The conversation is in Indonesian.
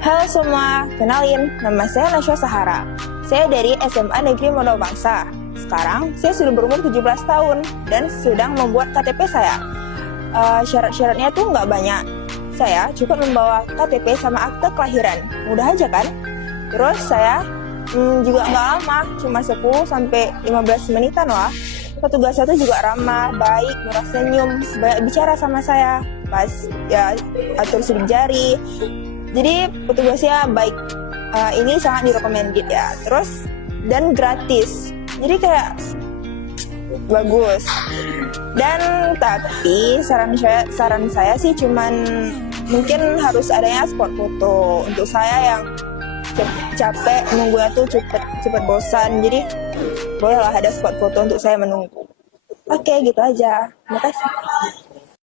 Halo semua, kenalin, nama saya Nasya Sahara. Saya dari SMA Negeri Modal Bangsa. Sekarang saya sudah berumur 17 tahun dan sedang membuat KTP saya. Syarat-syaratnya tuh nggak banyak. Saya cukup membawa KTP sama akte kelahiran. Mudah aja kan? Terus saya juga nggak lama, cuma 10-15 menitan lah. Petugas itu juga ramah, baik, murah senyum, banyak bicara sama saya. Pas ya atur sidik jari. Jadi petugasnya baik, ini sangat direkomendit ya. Terus dan gratis, jadi kayak bagus. Dan tapi saran saya sih cuman mungkin harus adanya spot foto. Untuk saya yang capek nunggunya tuh cepet bosan, jadi bolehlah ada spot foto untuk saya menunggu. Oke, gitu aja. Terima kasih.